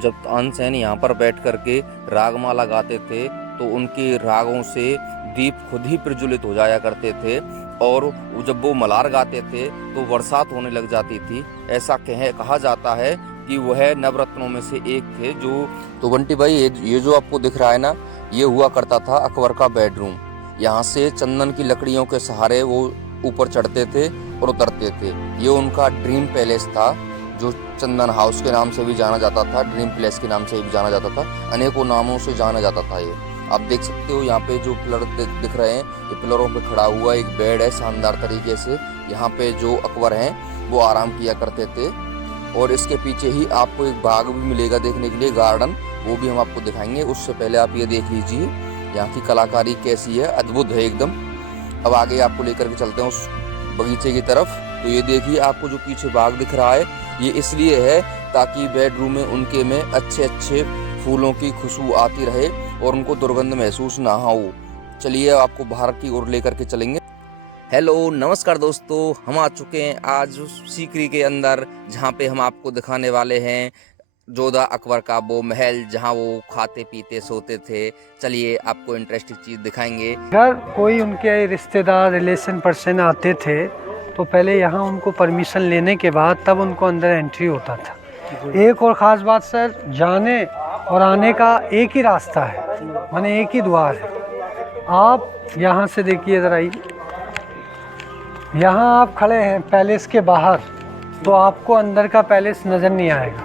जब तानसेन यहाँ पर बैठ करके रागमाला गाते थे तो उनके रागों से दीप खुद ही प्रज्वलित हो जाया करते थे और जब वो मलार गाते थे तो बरसात होने लग जाती थी। ऐसा कहा जाता है कि वह नवरत्नों में से एक थे। तो बंटी भाई, ये जो आपको दिख रहा है ना, ये हुआ करता था अकबर का बेडरूम। यहाँ से चंदन की लकड़ियों के सहारे वो ऊपर चढ़ते थे और उतरते थे। ये उनका ड्रीम पैलेस था, जो चंदन हाउस के नाम से भी जाना जाता था, ड्रीम पैलेस के नाम से भी जाना जाता था, अनेकों नामों से जाना जाता था। ये आप देख सकते हो, यहाँ पे जो पिलर दिख रहे हैं, ये पिलरों पे खड़ा हुआ एक बेड है शानदार तरीके से। यहाँ पे जो अकबर हैं वो आराम किया करते थे। और इसके पीछे ही आपको एक बाग भी मिलेगा देखने के लिए, गार्डन, वो भी हम आपको दिखाएंगे। उससे पहले आप ये देख लीजिए यहाँ की कलाकारी कैसी है, अद्भुत है एकदम। अब आगे आपको लेकर के चलते हैं उस बगीचे की तरफ। तो ये देखिए, आपको जो पीछे बाग दिख रहा है, ये इसलिए है ताकि बेडरूम में उनके में अच्छे अच्छे फूलों की खुशबू आती रहे और उनको दुर्गंध महसूस ना हो। चलिए आपको बाहर की ओर लेकर के चलेंगे। हेलो नमस्कार दोस्तों, हम आ चुके हैं आज सीकरी के अंदर, जहाँ पे हम आपको दिखाने वाले हैं जोधा अकबर का वो महल, जहाँ वो खाते पीते सोते थे। चलिए आपको इंटरेस्टिंग चीज़ दिखाएंगे। अगर कोई उनके रिश्तेदार रिलेशन पर्सन आते थे तो पहले यहाँ उनको परमिशन लेने के बाद तब उनको अंदर एंट्री होता था। एक और ख़ास बात सर, जाने और आने का एक ही रास्ता है, माने एक ही द्वार है। आप यहाँ से देखिए ज़रा, यहाँ आप खड़े हैं पैलेस के बाहर, तो आपको अंदर का पैलेस नज़र नहीं आएगा।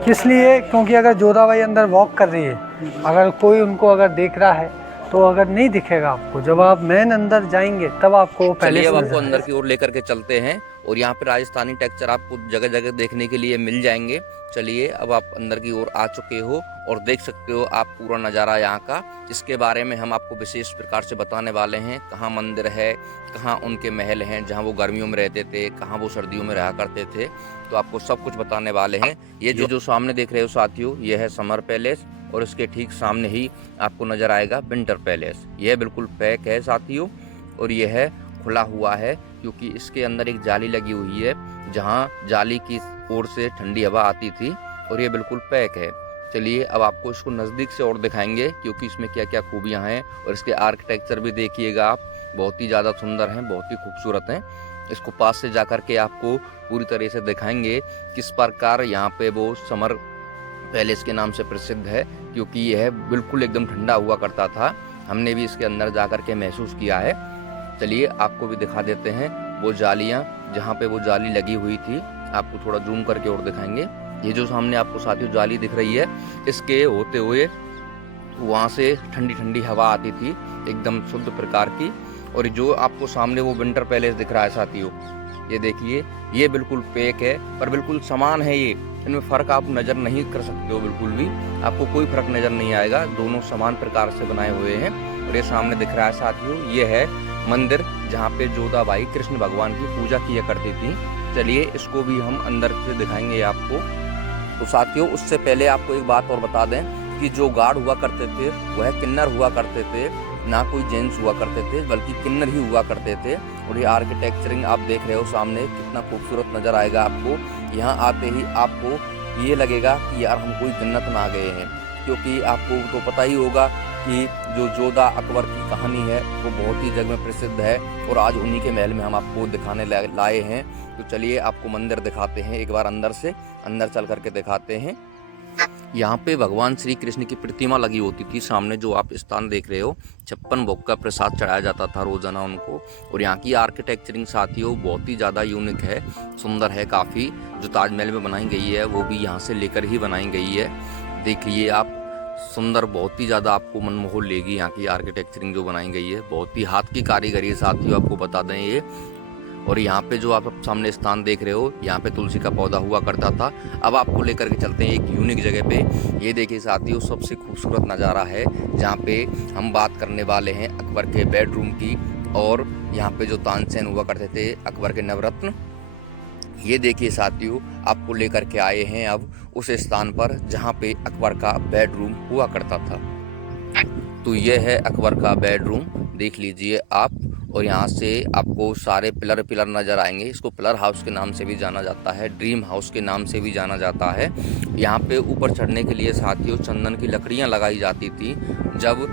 किस लिए? क्योंकि अगर जोधा बाई अंदर वॉक कर रही है, अगर कोई उनको अगर देख रहा है तो अगर नहीं दिखेगा आपको। जब आप मेन अंदर जाएंगे तब आपको पैलेस चलिए आपको अंदर की ओर लेकर के चलते हैं और यहाँ पे राजस्थानी टेक्सचर आपको जगह जगह देखने के लिए मिल जाएंगे। चलिए अब आप अंदर की ओर आ चुके हो और देख सकते हो आप पूरा नज़ारा यहाँ का। इसके बारे में हम आपको विशेष प्रकार से बताने वाले हैं, कहाँ मंदिर है, कहाँ उनके महल हैं जहाँ वो गर्मियों में रहते थे, कहाँ वो सर्दियों में रहा करते थे, तो आपको सब कुछ बताने वाले हैं। ये जो सामने देख रहे हो साथियों, ये है समर पैलेस और इसके ठीक सामने ही आपको नजर आएगा विंटर पैलेस। यह बिल्कुल पैक है साथियों और यह है खुला हुआ है, क्योंकि इसके अंदर एक जाली लगी हुई है, जहां जाली की ओर से ठंडी हवा आती थी और ये बिल्कुल पैक है। चलिए अब आपको इसको नज़दीक से और दिखाएंगे, क्योंकि इसमें क्या क्या खूबियां हैं और इसके आर्किटेक्चर भी देखिएगा आप, बहुत ही ज़्यादा सुंदर हैं, बहुत ही खूबसूरत हैं। इसको पास से जाकर के आपको पूरी तरह से दिखाएंगे किस प्रकार यहाँ पे वो समर पैलेस के नाम से प्रसिद्ध है, क्योंकि यह बिल्कुल एकदम ठंडा हुआ करता था। हमने भी इसके अंदर जाकर के महसूस किया है। चलिए आपको भी दिखा देते हैं वो जालियां, जहाँ पे वो जाली लगी हुई थी, आपको थोड़ा जूम करके और दिखाएंगे। ये जो सामने आपको साथियों जाली दिख रही है, इसके होते हुए वहाँ से ठंडी ठंडी हवा आती थी एकदम शुद्ध प्रकार की। और जो आपको सामने वो विंटर पैलेस दिख रहा है साथियों, ये देखिए, ये बिल्कुल पैक है पर बिल्कुल समान है। ये इनमें फ़र्क आप नज़र नहीं कर सकते हो, बिल्कुल भी आपको कोई फ़र्क नज़र नहीं आएगा, दोनों समान प्रकार से बनाए हुए हैं। और ये सामने दिख रहा है साथियों, ये है मंदिर जहाँ पे जोधा बाई कृष्ण भगवान की पूजा किया करती थी। चलिए इसको भी हम अंदर से दिखाएंगे आपको। तो साथियों उससे पहले आपको एक बात और बता दें कि जो गार्ड हुआ करते थे वह किन्नर हुआ करते थे, ना कोई जेंट्स हुआ करते थे, बल्कि किन्नर ही हुआ करते थे। और ये आर्किटेक्चरिंग आप देख रहे हो सामने, कितना खूबसूरत नज़र आएगा आपको। यहाँ आते ही आपको ये लगेगा कि यार हम कोई जन्नत में आ गए हैं, क्योंकि आपको तो पता ही होगा कि जो जोधा अकबर की कहानी है वो बहुत ही जग में प्रसिद्ध है और आज उन्हीं के महल में हम आपको दिखाने लाए हैं। तो चलिए आपको मंदिर दिखाते हैं, एक बार अंदर चल करके दिखाते हैं। यहाँ पे भगवान श्री कृष्ण की प्रतिमा लगी होती थी सामने, जो आप स्थान देख रहे हो। 56 भोग का प्रसाद चढ़ाया जाता था रोजाना उनको। और यहाँ की आर्किटेक्चरिंग साथियों बहुत ही ज़्यादा यूनिक है, सुंदर है काफ़ी। जो ताजमहल में बनाई गई है वो भी यहाँ से लेकर ही बनाई गई है। देखिए आप, सुंदर, बहुत ही ज़्यादा आपको मनमोह लेगी यहाँ की आर्किटेक्चरिंग जो बनाई गई है, बहुत ही हाथ की कारीगरी है साथियों, आपको बता दें ये। और यहाँ पे जो आप सामने स्थान देख रहे हो, यहाँ पे तुलसी का पौधा हुआ करता था। अब आपको लेकर के चलते हैं एक यूनिक जगह पे। ये देखिए साथियों, सबसे खूबसूरत नज़ारा है जहाँ पे हम बात करने वाले हैं अकबर के बेडरूम की। और यहाँ पे जो तानसेन हुआ करते थे, अकबर के नवरत्न, ये देखिए साथियों आपको लेकर के आए हैं अब उस स्थान पर जहाँ पे अकबर का बेडरूम हुआ करता था। तो यह है अकबर का बेडरूम, देख लीजिए आप। और यहाँ से आपको सारे पिलर नज़र आएंगे। इसको पिलर हाउस के नाम से भी जाना जाता है, ड्रीम हाउस के नाम से भी जाना जाता है। यहाँ पे ऊपर चढ़ने के लिए साथियों चंदन की लकड़ियाँ लगाई जाती थी। जब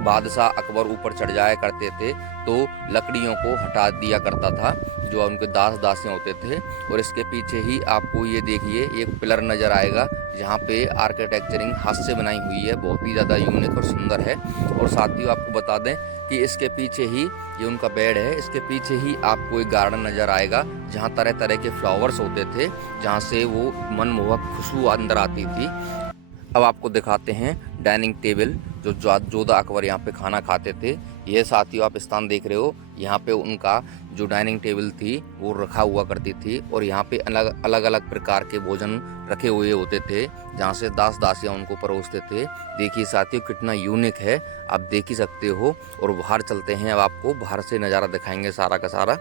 बादशाह अकबर ऊपर चढ़ जाया करते थे तो लकड़ियों को हटा दिया करता था, जो उनके दास दासियाँ होते थे। और इसके पीछे ही आपको ये देखिए एक पिलर नज़र आएगा, जहाँ पे आर्किटेक्चरिंग हाथ से बनाई हुई है, बहुत ही ज़्यादा यूनिक और सुंदर है। और साथियों आपको बता दें कि इसके पीछे ही ये उनका बेड है, इसके पीछे ही आपको एक गार्डन नज़र आएगा, जहाँ तरह तरह के फ्लावर्स होते थे, जहाँ से वो मनमोहक खुशबू अंदर आती थी। अब आपको दिखाते हैं डाइनिंग टेबल, जो जोधा अकबर यहाँ पे खाना खाते थे। ये साथियों आप स्थान देख रहे हो, यहाँ पे उनका जो डाइनिंग टेबल थी वो रखा हुआ करती थी, और यहाँ पे अलग अलग प्रकार के भोजन रखे हुए होते थे, जहाँ से दास दासियाँ उनको परोसते थे। देखिए साथियों कितना यूनिक है, आप देख ही सकते हो। और बाहर चलते हैं, अब आपको बाहर से नज़ारा दिखाएंगे सारा का सारा।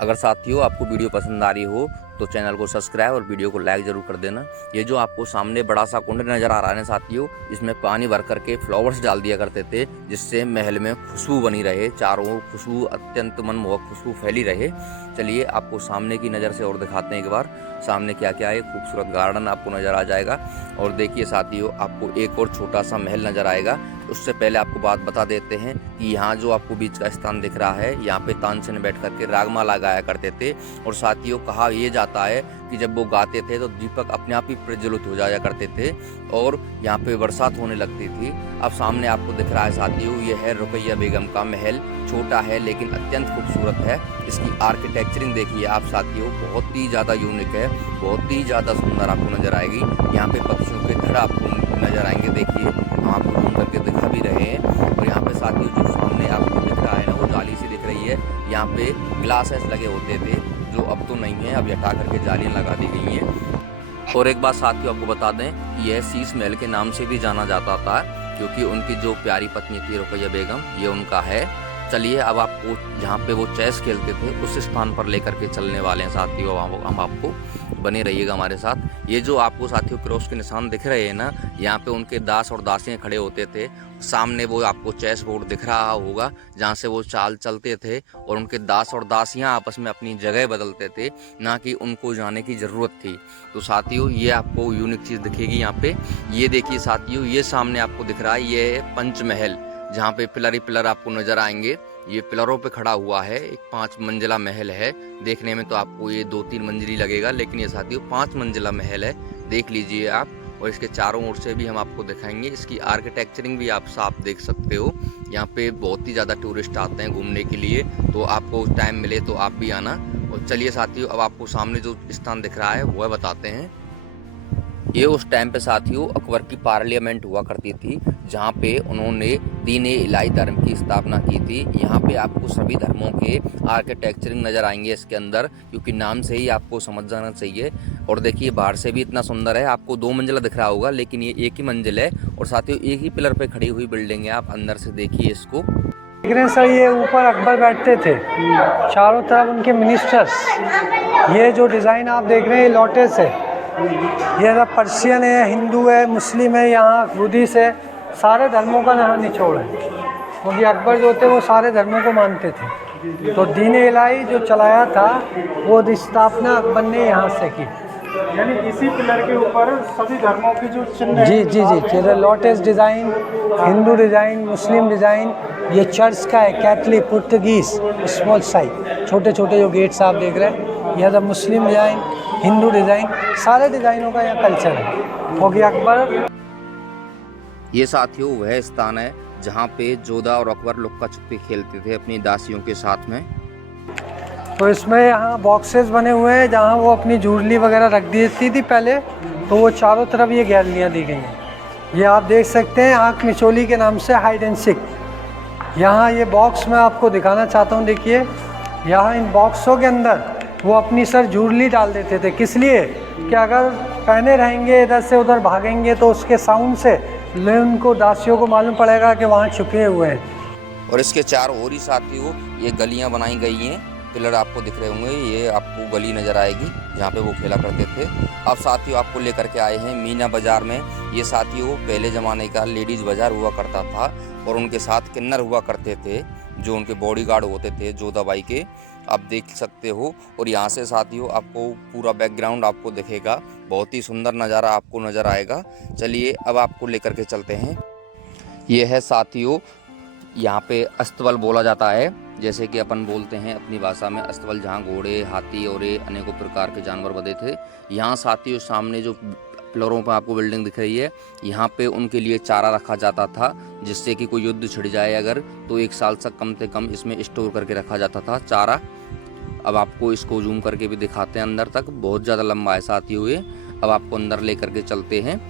अगर साथियों आपको वीडियो पसंद आ रही हो तो चैनल को सब्सक्राइब और वीडियो को लाइक जरूर कर देना। ये जो आपको सामने बड़ा सा कुंड नज़र आ रहा है साथियों, इसमें पानी भर करके फ्लावर्स डाल दिया करते थे, जिससे महल में खुशबू बनी रहे, चारों ओर खुशबू अत्यंत मनमोहक खुशबू फैली रहे। चलिए आपको सामने की नज़र से और दिखाते हैं एक बार सामने क्या क्या है। खूबसूरत गार्डन आपको नज़र आ जाएगा। और देखिए साथियों आपको एक और छोटा सा महल नज़र आएगा। उससे पहले आपको बात बता देते हैं कि यहाँ जो आपको बीच का स्थान दिख रहा है, यहाँ पे तानसेन बैठ करके रागमाला गाया करते थे। और साथियों कहा यह जाता है कि जब वो गाते थे तो दीपक अपने आप ही प्रज्वलित हो जाया करते थे और यहाँ पे बरसात होने लगती थी। अब सामने आपको दिख रहा है साथियों, ये है रुकैया बेगम का महल। छोटा है लेकिन अत्यंत खूबसूरत है। इसकी आर्किटेक्चरिंग देखिए आप साथियों, बहुत ही ज़्यादा यूनिक है, बहुत ही ज़्यादा सुंदर आपको नज़र आएगी। यहाँ पे पक्षियों के धड़ आपको नज़र आएंगे, देखिए हम आपको घूम करके दिखा भी रहे हैं। और यहाँ पे साथियों जो सामने आपको दिख रहा है ना, वो जाली सी दिख रही है। यहाँ पे ग्लासेस लगे होते थे, जो अब तो नहीं है, अब हटा करके जालियाँ लगा दी गई हैं। और एक बात साथियों आपको बता दें कि यह शीश महल के नाम से भी जाना जाता था, क्योंकि उनकी जो प्यारी पत्नी थी रुकैया बेगम, ये उनका है। चलिए अब आपको जहाँ पे वो चेस खेलते थे उस स्थान पर लेकर के चलने वाले हैं साथियों। हम आपको बने रहिएगा हमारे साथ। ये जो आपको साथियों क्रॉस के निशान दिख रहे हैं ना, यहाँ पे उनके दास और दासियाँ खड़े होते थे। सामने वो आपको चेस बोर्ड दिख रहा होगा, जहाँ से वो चाल चलते थे और उनके दास और दासियाँ आपस में अपनी जगह बदलते थे, ना कि उनको जाने की ज़रूरत थी। तो साथियों ये आपको यूनिक चीज़ दिखेगी यहाँ पे। ये देखिए साथियों, ये सामने आपको दिख रहा है, ये है पंचमहल, जहाँ पे पिलर ही पिलर आपको नज़र आएंगे। ये पिलरों पे खड़ा हुआ है, एक 5 मंजिला महल है। देखने में तो आपको ये 2-3 मंजिली लगेगा, लेकिन ये साथियों 5 मंजिला महल है, देख लीजिए आप। और इसके चारों ओर से भी हम आपको दिखाएंगे। इसकी आर्किटेक्चरिंग भी आप साफ देख सकते हो। यहाँ पे बहुत ही ज़्यादा टूरिस्ट आते हैं घूमने के लिए, तो आपको टाइम मिले तो आप भी आना। और चलिए साथियों अब आपको सामने जो स्थान दिख रहा है वह बताते हैं। ये उस टाइम पे साथियों अकबर की पार्लियामेंट हुआ करती थी, जहाँ पे उन्होंने दीन-ए इलाही धर्म की स्थापना की थी। यहाँ पे आपको सभी धर्मों के आर्किटेक्चरिंग नज़र आएंगे इसके अंदर, क्योंकि नाम से ही आपको समझ जाना चाहिए। और देखिए बाहर से भी इतना सुंदर है, आपको 2 मंजिला दिख रहा होगा, लेकिन ये एक ही मंजिल है। और साथियों एक ही पिलर पे खड़ी हुई बिल्डिंग है, आप अंदर से देखिए इसको। देख रहे हैं सर, ये ऊपर अकबर बैठते थे, चारों तरफ उनके मिनिस्टर्स। ये जो डिज़ाइन आप देख रहे हैं लोटस है, ये सब पर्शियन है, हिंदू है, मुस्लिम है, यहाँ बुद्धिस्ट है, सारे धर्मों का यहाँ निचोड़ है। क्योंकि अकबर जो थे वो सारे धर्मों को मानते थे, तो दीन-ए इलाही जो चलाया था वो स्थापना अकबर ने यहाँ से की। यानी इसी पिलर के ऊपर सभी धर्मों की जो चिन्ह जी जी जी, जैसे लोटस डिज़ाइन, हिंदू डिज़ाइन, मुस्लिम डिज़ाइन। ये चर्च का है, कैथलिक, पुर्तगीज़, स्मॉल साइज, छोटे छोटे जो गेट्स आप देख रहे हैं, यह सब मुस्लिम डिज़ाइन, हिंदू डिज़ाइन, सारे डिज़ाइनों का यहाँ कल्चर है। क्योंकि अकबर, ये साथियों वह स्थान है जहाँ पे जोधा और अकबर लुक्का छुपी खेलते थे अपनी दासियों के साथ में। तो इसमें यहाँ बॉक्सेस बने हुए हैं जहाँ वो अपनी ज्वेलरी वगैरह रख देती थी पहले, तो वो चारों तरफ ये गैलरियाँ दी गई हैं। ये आप देख सकते हैं आँख मिचोली के नाम से हाइड एंड सीक। यहाँ ये बॉक्स मैं आपको दिखाना चाहता हूँ, देखिए यहाँ इन बॉक्सों के अंदर वो अपनी सर ज्वेलरी डाल देते थे। किस लिए कि अगर पहने रहेंगे इधर से उधर भागेंगे तो उसके साउंड से उनको दासियों को मालूम पड़ेगा कि वहाँ छुपे हुए हैं। और इसके चारों ओर ही साथियों ये गलियाँ बनाई गई हैं। पिलर आपको दिख रहे होंगे, ये आपको गली नज़र आएगी जहाँ पे वो खेला करते थे। अब साथियों आपको लेकर के आए हैं मीना बाज़ार में। ये साथियों पहले ज़माने का लेडीज़ बाज़ार हुआ करता था और उनके साथ किन्नर हुआ करते थे। जो उनके बॉडीगार्ड होते थे जोधाबाई के, आप देख सकते हो। और यहाँ से साथियों आपको पूरा बैकग्राउंड आपको दिखेगा, बहुत ही सुंदर नज़ारा आपको नज़र आएगा। चलिए अब आपको लेकर के चलते हैं। ये है साथियों, यहाँ पे अस्तबल बोला जाता है, जैसे कि अपन बोलते हैं अपनी भाषा में अस्तबल, जहाँ घोड़े, हाथी और अनेकों प्रकार के जानवर बंधे थे। यहाँ साथियों सामने जो फ्लोरों पर आपको बिल्डिंग दिख रही है, यहाँ पे उनके लिए चारा रखा जाता था, जिससे कि कोई युद्ध छिड़ जाए अगर, तो 1 साल तक कम से कम इसमें स्टोर करके रखा जाता था चारा। अब आपको इसको जूम करके भी दिखाते हैं अंदर तक, बहुत ज़्यादा लंबा है साथियों ये। अब आपको अंदर ले करके चलते हैं।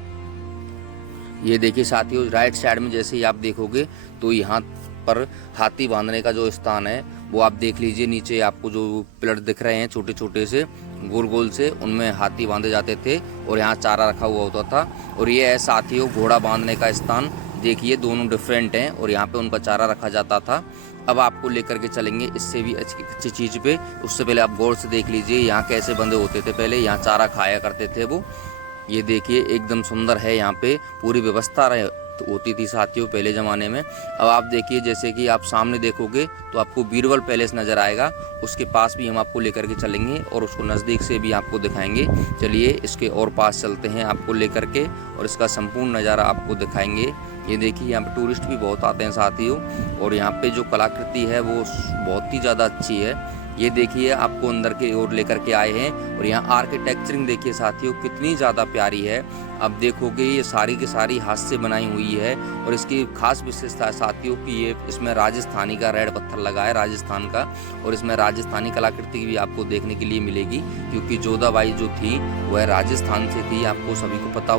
ये देखिए साथियों, राइट साइड में जैसे ही आप देखोगे तो यहाँ पर हाथी बांधने का जो स्थान है वो आप देख लीजिए। नीचे आपको जो पिलर दिख रहे हैं छोटे छोटे से गोल गोल से, उनमें हाथी बांधे जाते थे और यहाँ चारा रखा हुआ होता था। और ये है साथियों घोड़ा बांधने का स्थान, देखिए दोनों डिफरेंट हैं और यहाँ पे उनका चारा रखा जाता था। अब आपको लेकर के चलेंगे इससे भी अच्छी चीज़ पे। उससे पहले आप गौर से देख लीजिए यहाँ कैसे बंधे होते थे पहले, यहाँ चारा खाया करते थे वो। ये देखिए एकदम सुंदर है, यहाँ पे पूरी व्यवस्था होती थी साथियों पहले ज़माने में। अब आप देखिए जैसे कि आप सामने देखोगे तो आपको बीरबल पैलेस नज़र आएगा, उसके पास भी हम आपको लेकर के चलेंगे और उसको नज़दीक से भी आपको दिखाएंगे। चलिए इसके और पास चलते हैं आपको लेकर के और इसका संपूर्ण नज़ारा आपको दिखाएंगे। ये देखिए यहाँ पे टूरिस्ट भी बहुत आते हैं साथियों, और यहाँ पे जो कलाकृति है वो बहुत ही ज़्यादा अच्छी है। ये देखिए आपको अंदर की ओर लेकर के आए हैं और यहाँ आर्किटेक्चरिंग देखिए साथियों कितनी ज़्यादा प्यारी है। अब देखोगे ये सारी की सारी हाथ से बनाई हुई है और इसकी खास विशेषता है साथियों कि ये इसमें राजस्थानी का रेड पत्थर लगा है, राजस्थान का, और इसमें राजस्थानी कलाकृति भी आपको देखने के लिए मिलेगी, क्योंकि जोधाबाई जो थी वह राजस्थान से थी, आपको सभी को पता